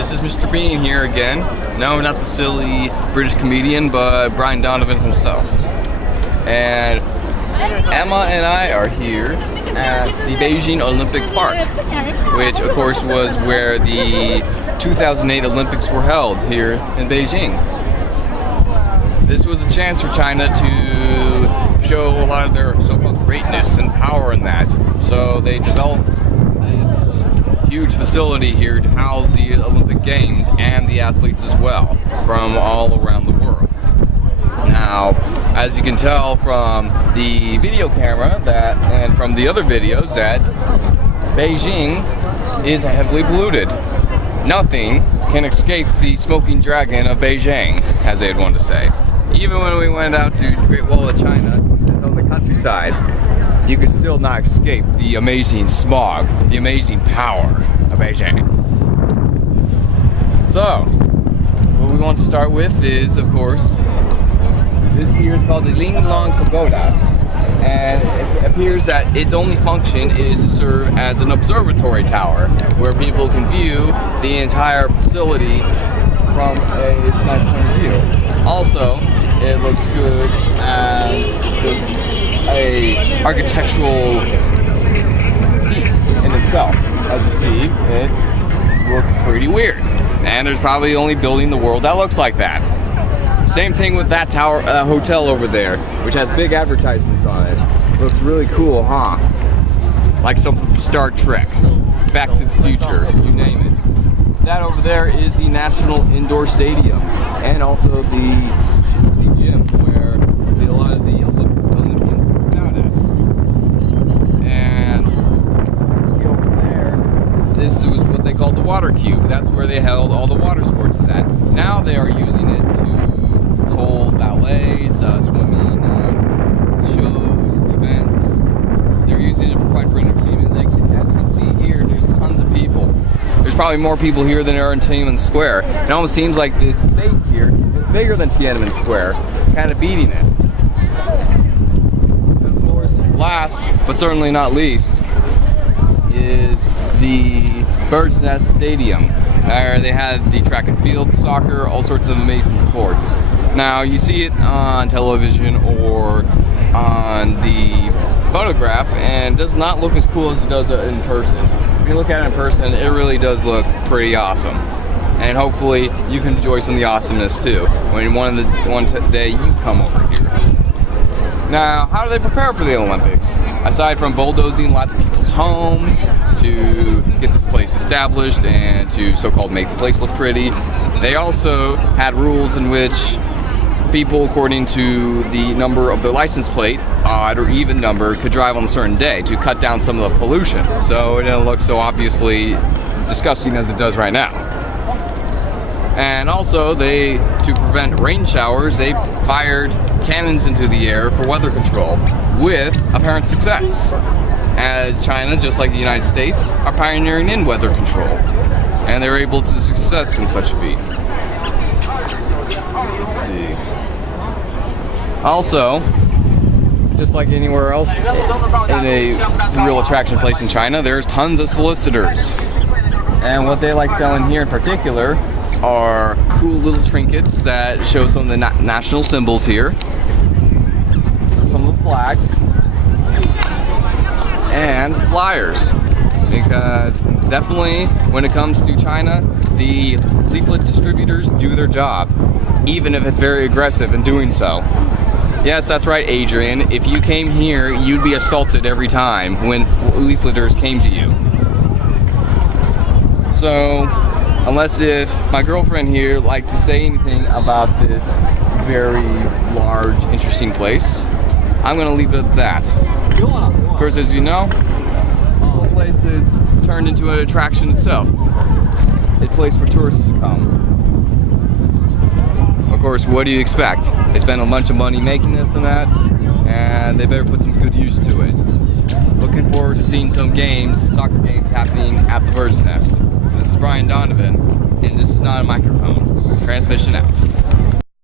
This is Mr. Bean here again. No, not the silly British comedian, but Brian Donovan himself. And Emma and I are here at the Beijing Olympic Park, which of course was where the 2008 Olympics were held here in Beijing. This was a chance for China to show a lot of their so-called greatness and power in that. So they developed this huge facility here to house the Olympic Games and the athletes as well from all around the world. Now, as you can tell from the video camera and from the other videos, that Beijing is heavily polluted. Nothing can escape the smoking dragon of Beijing, as they'd want to say. Even when we went out to the Great Wall of China, it's on the countryside, you could still not escape the amazing smog, the amazing power of Beijing. So, what we want to start with is, of course, this here is called the Linglong Pagoda, and it appears that its only function is to serve as an observatory tower, where people can view the entire facility from a nice point of view. Also, it looks good as just a architectural feat in itself. As you see, it looks pretty weird. And there's probably the only building in the world that looks like that. Same thing with that tower, hotel over there, which has big advertisements on it. Looks really cool, huh? Like some Star Trek, Back to the Future, you name it. That over there is the National Indoor Stadium, and also the gym where a lot of the Olympians work out at. And see over there, this was what they called the water cube. That's where they held all the water sports at that. Now they are using it to hold ballets, swimming, shows, events. They're using it for quite for entertainment. Like, as you can see here, there's tons of people. There's probably more people here than there are in Tiananmen Square. It almost seems like this space here is bigger than Tiananmen Square, kind of beating it. Of course, last but certainly not least is the Bird's Nest Stadium, where they had the track and field, soccer, all sorts of amazing sports. Now, you see it on television or on the photograph, and it does not look as cool as it does in person. If you look at it in person, it really does look pretty awesome. And hopefully you can enjoy some of the awesomeness too when one day you come over here. Now, how do they prepare for the Olympics? Aside from bulldozing lots of people's homes to get this place established and to so-called make the place look pretty, they also had rules in which people, according to the number of their license plate, odd or even number, could drive on a certain day to cut down some of the pollution, so it didn't look so obviously disgusting as it does right now. And also, to prevent rain showers, they fired cannons into the air for weather control, with apparent success, as China, just like the United States, are pioneering in weather control, and they're able to success in such a feat. Let's see. Also, just like anywhere else in a real attraction place in China, there's tons of solicitors. And what they like selling here in particular are cool little trinkets that show some of the national symbols here, some of the flags, and flyers. Because definitely when it comes to China, the leaflet distributors do their job, even if it's very aggressive in doing so. Yes, that's right, Adrian. If you came here, you'd be assaulted every time when leafleters came to you. So, unless if my girlfriend here liked to say anything about this very large, interesting place, I'm going to leave it at that. Of course, as you know, the whole place is turned into an attraction itself. A place for tourists to come. Of course, what do you expect? They spend a bunch of money making this and that, and they better put some good use to it. Looking forward to seeing some games, soccer games, happening at the Bird's Nest. This is Brian Donovan, and this is not a microphone. Transmission out.